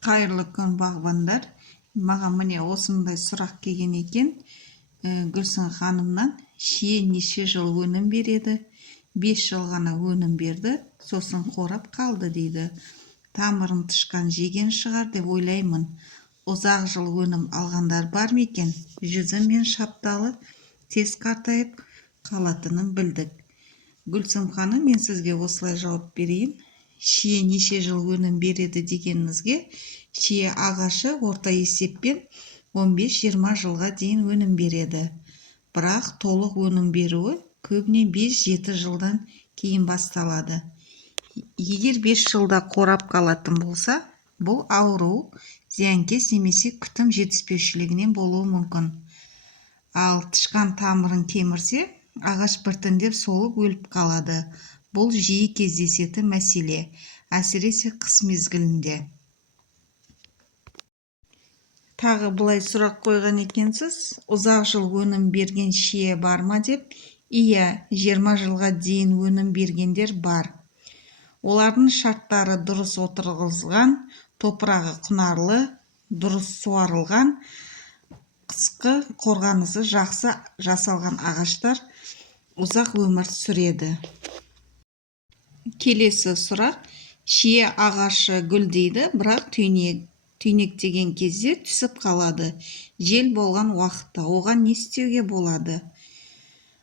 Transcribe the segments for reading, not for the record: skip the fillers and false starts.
Қайырлы күн бағбандар. Маған міне осындай сұрақ келген екен. Гүлсін ханымнан шие неше жыл өнім береді? 5 жыл ғана өнім берді, сосын қорап қалды дейді. Тамырын тышқан жеген шығар деп ойлаймын. Ұзақ жыл өнім алғандар бар ма екен? Жүзі мен шапталы тез қартайып қалатынын білдік. Гүлсім ханым, мен сізге осылай жауап берейін. Шие неше жыл өнім береді дегеніңізге, шие ағашы орта есеппен 15-20 жылға дейін өнім береді. Бірақ толық өнім беруі көбіне 5-7 жылдан кейін басталады. Егер 5 жылда қорап қалатын болса, бұл ауру, зиянкес немесе күтім жетіспеушілігінен болуы мүмкін. Ал тышқан тамырын кемірсе, ағаш біртіндеп солып өліп қалады. Бұл жиі кездесетін мәселе, әсіресе қыс мезгілінде. Тағы былай сұрақ қойған екенсіз, ұзақ жыл өнім берген шие бар ма деп? Иә, 20 жылға дейін өнім бергендер бар. Олардың шарттары дұрыс отырғызылған, топырағы құнарлы, дұрыс суарылған, қысқы қорғанысы жақсы жасалған ағаштар ұзақ өмір сүреді. Келесі сұрақ, шие ағашы гүлдейді, бірақ түйнектеген кезде түсіп қалады. Жел болған уақытта оған не істеуге болады?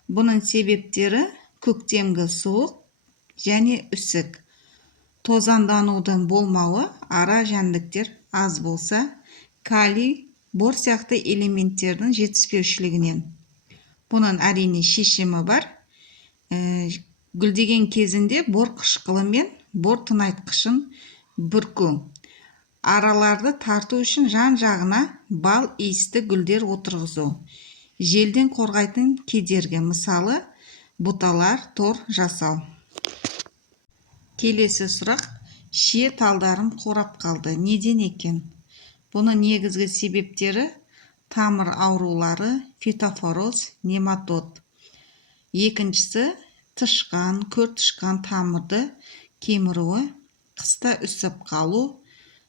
Бұның себептері көктемгі суық және үсік. Тозаңданудың болмауы, ара жәндіктер аз болса, калий, бор сияқты элементтердің жетіспеушілігінен. Бұның әрине шешімі бар. Гүлдеген кезінде бор қышқылы мен бор тыңайтқышын бүрку. Араларды тарту үшін жан-жағына бал иісті гүлдер отырғызу. Желден қорғайтын кедергі, мысалы, бұталар, тор жасау. Келесі сұрақ, шие талдарын қорап қалды. Неден екен? Бұның негізгі себептері тамыр аурулары, фитофороз, нематод. Екіншісі, тышқан, көртышқан тамырды кеміруі, қыста үсіп қалу,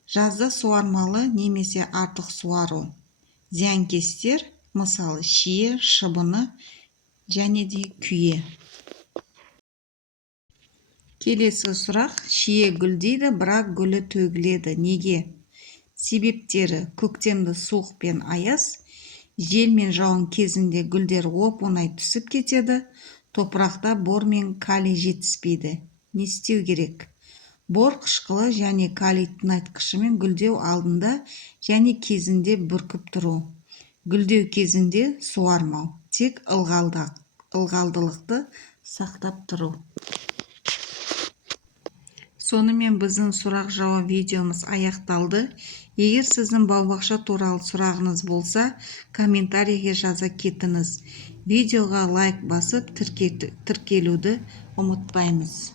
жазда суармалы немесе артық суару. Зиянкестер, мысалы шие, шыбыны және де күйе. Келесі сұрақ, шие гүлдейді, бірақ гүлі төгіледі. Неге? Себептері көктемді суық пен аяз, жел мен жауын кезінде гүлдер оп-оңай түсіп кетеді, топырақта бор мен калий жетіспейді. Не істеу керек? Бор қышқылы және калий тыңайтқышымен гүлдеу алдында және кезінде бүркіп тұру. Гүлдеу кезінде суармау, тек ылғалдылықты сақтап тұру. Сонымен біздің сұрақ-жауап видеомыз аяқталды. Егер сіздің бау-бақша туралы сұрағыңыз болса, комментарийге жаза кетіңіз. Видеоға лайк басып, тіркелуді ұмытпаймыз.